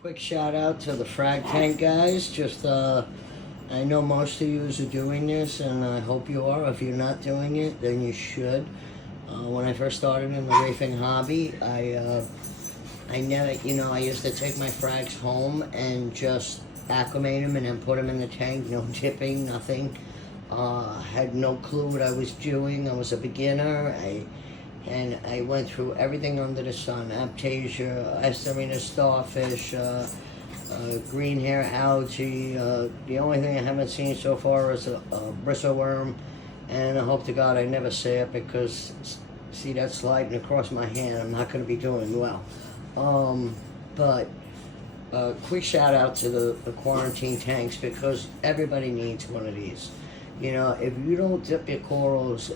Quick shout out to the frag tank guys. Just I know most of you are doing this, and I hope you are. If you're not doing it, then you should. When I first started in the reefing hobby, I never, I used to take my frags home and just acclimate them and then put them in the tank. No dipping, nothing. Had no clue what I was doing. I was a beginner. I went through everything under the sun: Aptasia, Esterina starfish, green hair algae. The only thing I haven't seen so far is a bristle worm, and I hope to God I never see it, because see that sliding across my hand, I'm not going to be doing well. But quick shout out to the quarantine tanks, because everybody needs one of these. You know, if you don't dip your corals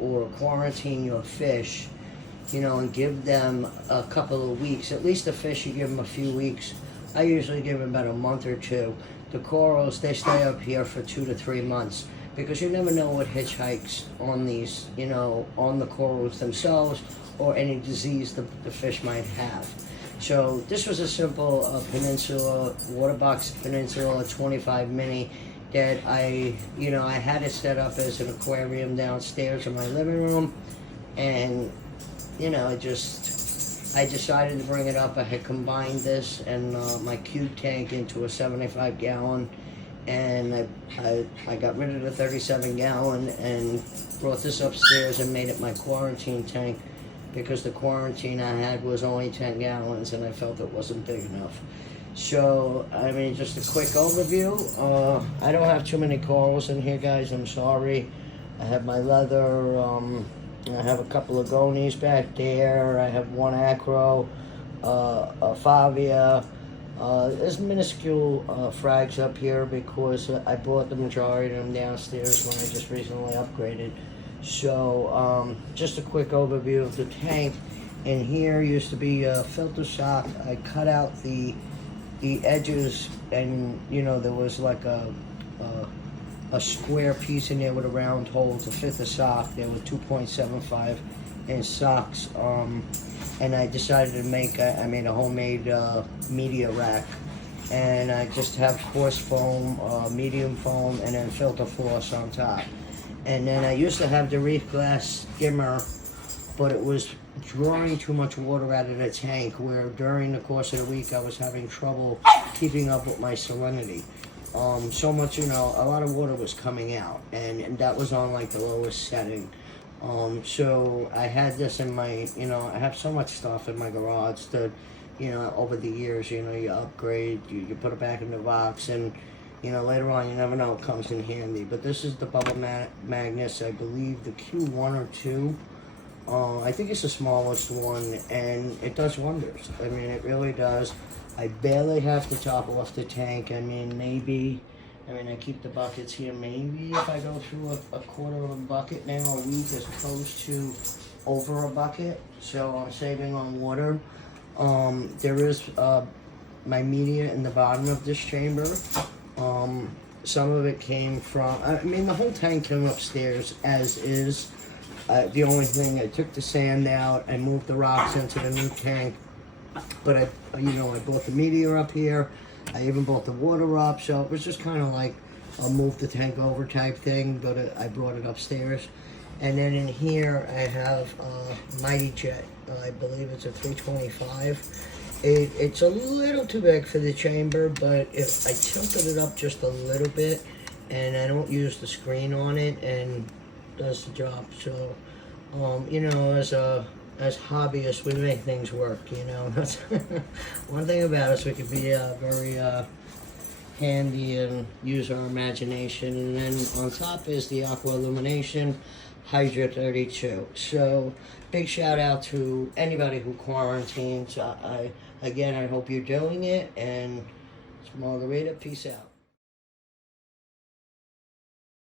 or quarantine your fish, and give them a couple of weeks, at least the fish you give them a few weeks. I usually give them about a month or two. The corals, they stay up here for 2 to 3 months, because you never know what hitchhikes on these, on the corals themselves, or any disease the fish might have. So this was a simple Peninsula, Waterbox Peninsula 25 mini that I had it set up as an aquarium downstairs in my living room, and I decided to bring it up. I had combined this and my cube tank into a 75 gallon, and I got rid of the 37 gallon and brought this upstairs and made it my quarantine tank, because the quarantine I had was only 10 gallons and I felt it wasn't big enough. So, just a quick overview. I don't have too many corals in here, guys. I'm sorry. I have my leather. I have a couple of gonies back there. I have one acro, a favia. There's minuscule frags up here, because I brought the majority of them downstairs when I just recently upgraded. So, just a quick overview of the tank. In here used to be a filter sock. I cut out the edges, and there was like a square piece in there with a round hole to fit the sock. There were 2.75 inch socks, and I decided to make I made a homemade media rack, and I just have coarse foam, medium foam, and then filter floss on top. And then I used to have the Reef glass skimmer, but it was drawing too much water out of the tank, where during the course of the week I was having trouble keeping up with my salinity. So much, a lot of water was coming out, and that was on like the lowest setting. So I had this in my, I have so much stuff in my garage that, over the years, you upgrade, you put it back in the box, and later on, you never know, it comes in handy. But this is the bubble magnets, I believe the Q1 or 2. I think it's the smallest one, and it does wonders. It really does. I barely have to top off the tank. I keep the buckets here. Maybe if I go through a quarter of a bucket now a week, as opposed to over a bucket, so I'm saving on water. There is my media in the bottom of this chamber. Some of it came from, the whole tank came upstairs as is. The only thing, I took the sand out, I moved the rocks into the new tank, but I brought the media up here. I even brought the water up, so it was just kind of like a move the tank over type thing, but I brought it upstairs. And then in here I have Mighty Jet. I believe it's a 325. It's a little too big for the chamber, but if I tilted it up just a little bit, and I don't use the screen on it, and does the job. So, as hobbyists, we make things work. That's one thing about us. We can be very handy and use our imagination. And then on top is the Aqua Illumination Hydra 32. So, big shout out to anybody who quarantines. I hope you're doing it. And it's Margarita. Peace out.